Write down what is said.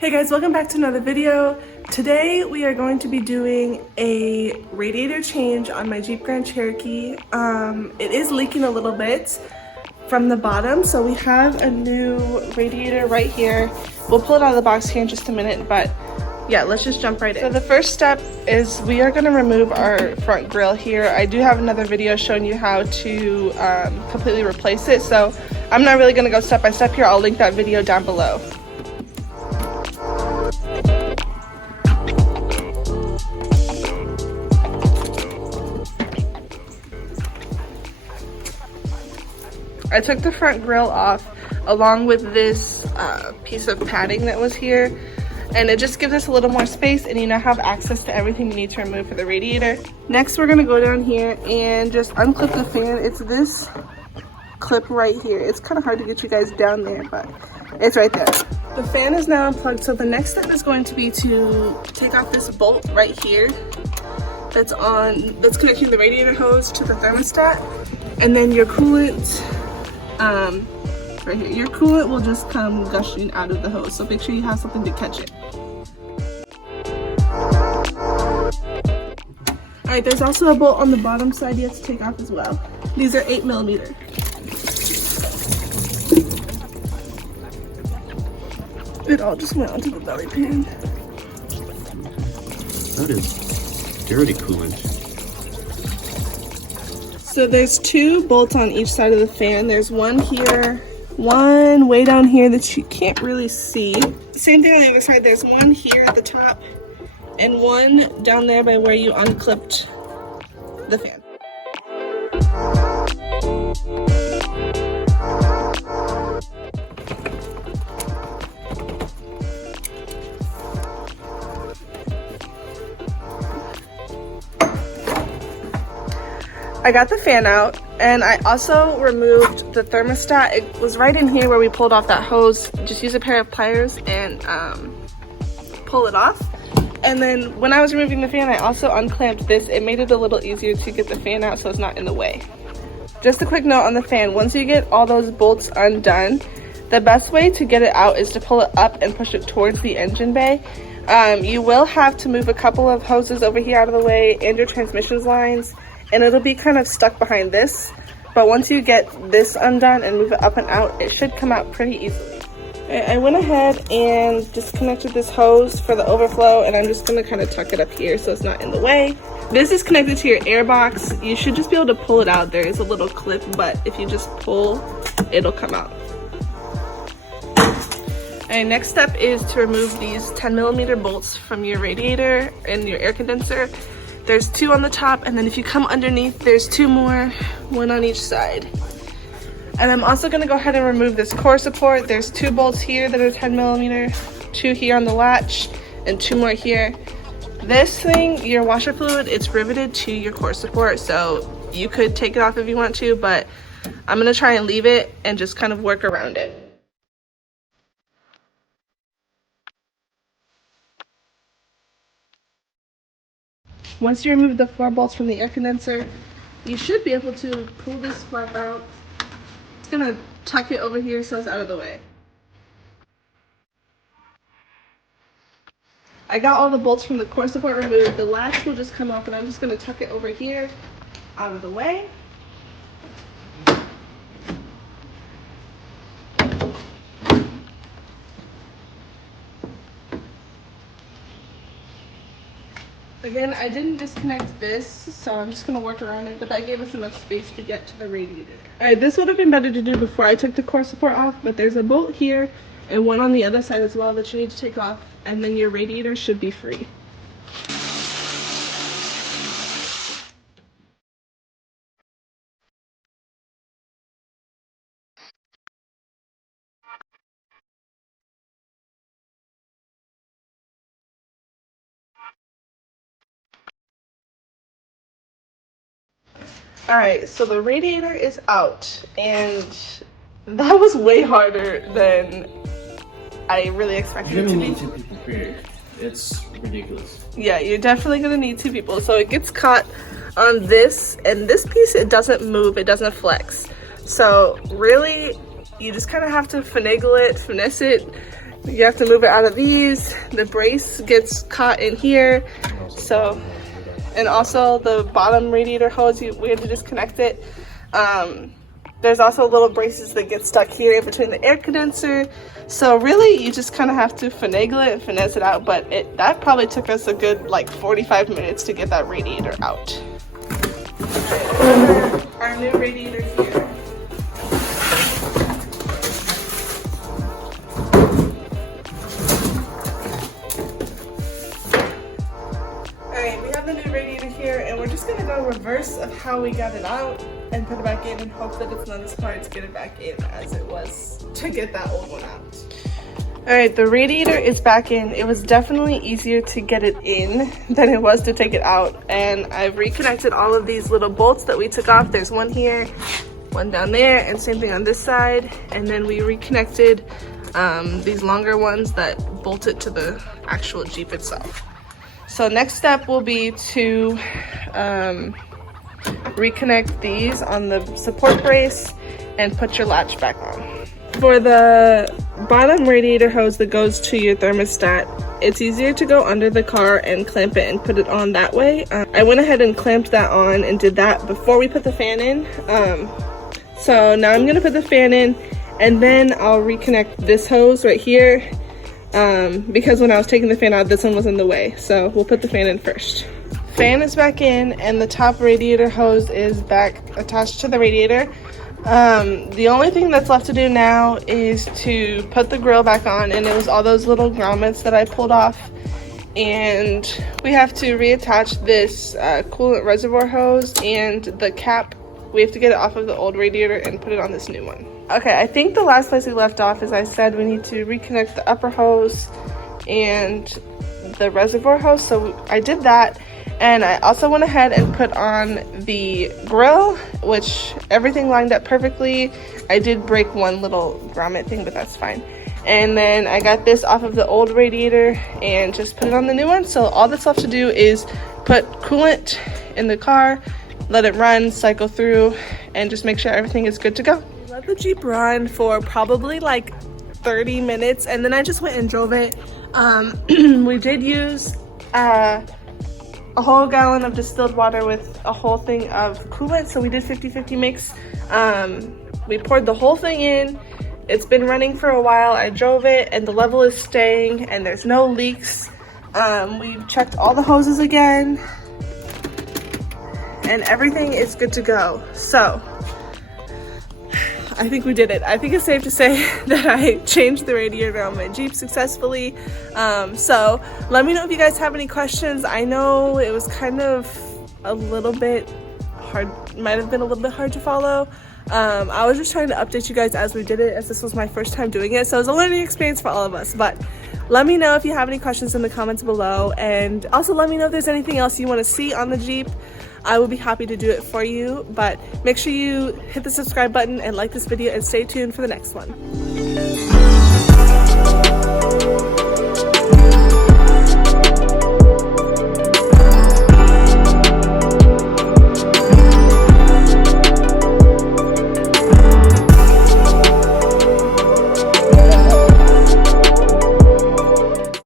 Hey guys, welcome back to another video. Today we are going to be doing a radiator change on my Jeep Grand Cherokee. It is leaking a little bit from the bottom, so we have a new radiator right here. We'll pull it out of the box here in just a minute, but yeah, let's just jump right in. So the first step is we are going to remove our front grille here. I do have another video showing you how to completely replace it, so I'm not really going to go step by step here. I'll link that video down below. I took the front grille off along with this piece of padding that was here, and it just gives us a little more space, and you now have access to everything you need to remove for the radiator. Next, we're gonna go down here and just unclip the fan. It's this clip right here. It's kind of hard to get you guys down there, but it's right there. The fan is now unplugged, so the next step is going to be to take off this bolt right here that's connecting the radiator hose to the thermostat, and then your coolant right here. Your coolant will just come gushing out of the hose, so make sure you have something to catch it. Alright, there's also a bolt on the bottom side you have to take off as well. These are 8mm. It all just went onto the belly pan. That is dirty coolant. So there's two bolts on each side of the fan. There's one here, one way down here that you can't really see. Same thing on the other side. There's one here at the top and one down there by where you unclipped the fan. I got the fan out, and I also removed the thermostat. It was right in here where we pulled off that hose. Just use a pair of pliers and pull it off. And then when I was removing the fan, I also unclamped this. It made it a little easier to get the fan out so it's not in the way. Just a quick note on the fan. Once you get all those bolts undone, the best way to get it out is to pull it up and push it towards the engine bay. You will have to move a couple of hoses over here out of the way and your transmissions lines, and it'll be kind of stuck behind this. But once you get this undone and move it up and out, it should come out pretty easily. I went ahead and disconnected this hose for the overflow, and I'm just gonna kind of tuck it up here so it's not in the way. This is connected to your air box. You should just be able to pull it out. There is a little clip, but if you just pull, it'll come out. And next step is to remove these 10mm bolts from your radiator and your air condenser. There's two on the top, and then if you come underneath, there's two more, one on each side. And I'm also gonna go ahead and remove this core support. There's two bolts here that are 10mm, two here on the latch, and two more here. This thing, your washer fluid, it's riveted to your core support, so you could take it off if you want to, but I'm gonna try and leave it and just kind of work around it. Once you remove the 4 bolts from the air condenser, you should be able to pull this flap out. It's gonna tuck it over here so it's out of the way. I got all the bolts from the core support removed. The latch will just come off, and I'm just gonna tuck it over here, out of the way. Again, I didn't disconnect this, so I'm just gonna work around it, but that gave us enough space to get to the radiator. Alright, this would have been better to do before I took the core support off, but there's a bolt here and one on the other side as well that you need to take off, and then your radiator should be free. Alright, so the radiator is out, and that was way harder than I really expected it to be. You're gonna need 2 people period. It's ridiculous. Yeah, you're definitely gonna need 2 people. So it gets caught on this, and this piece, it doesn't move, it doesn't flex. So really, you just kind of have to finagle it, finesse it, You have to move it out of these. The brace gets caught in here. So, and also the bottom radiator hose, we had to disconnect it. There's also little braces that get stuck here in between the air condenser. So really, you just kind of have to finagle it and finesse it out. But that probably took us a good like 45 minutes to get that radiator out. Our new radiator here. Alright, we have the new radiator here, and we're just gonna go reverse of how we got it out and put it back in and hope that it's not as hard to get it back in as it was to get that old one out. Alright, the radiator is back in. It was definitely easier to get it in than it was to take it out, and I've reconnected all of these little bolts that we took off. There's one here, one down there, and same thing on this side, and then we reconnected these longer ones that bolt it to the actual Jeep itself. So next step will be to reconnect these on the support brace and put your latch back on. For the bottom radiator hose that goes to your thermostat, it's easier to go under the car and clamp it and put it on that way. I went ahead and clamped that on and did that before we put the fan in. So now I'm gonna put the fan in, and then I'll reconnect this hose right here, because when I was taking the fan out, this one was in the way. So we'll put the fan in first. Fan is back in, and the top radiator hose is back attached to the radiator. The only thing that's left to do now is to put the grill back on, and it was all those little grommets that I pulled off. And we have to reattach this coolant reservoir hose and the cap. We have to get it off of the old radiator and put it on this new one. Okay, I think the last place we left off is I said we need to reconnect the upper hose and the reservoir hose. So I did that, and I also went ahead and put on the grill, which everything lined up perfectly. I did break one little grommet thing, but that's fine. And then I got this off of the old radiator and just put it on the new one. So all that's left to do is put coolant in the car, let it run, cycle through, and just make sure everything is good to go. Let the Jeep run for probably like 30 minutes, and then I just went and drove it. We did use a whole gallon of distilled water with a whole thing of coolant, so we did 50-50 mix. We poured the whole thing in. It's been running for a while. I drove it, and the level is staying, and there's no leaks. We've checked all the hoses again, and everything is good to go. So I think we did it. I think it's safe to say that I changed the radiator on my Jeep successfully. So let me know if you guys have any questions. I know it was kind of a little bit hard, might have been a little bit hard to follow. I was just trying to update you guys as we did it, as this was my first time doing it. So it was a learning experience for all of us. But let me know if you have any questions in the comments below. And also let me know if there's anything else you want to see on the Jeep. I will be happy to do it for you, but make sure you hit the subscribe button and like this video, and stay tuned for the next one.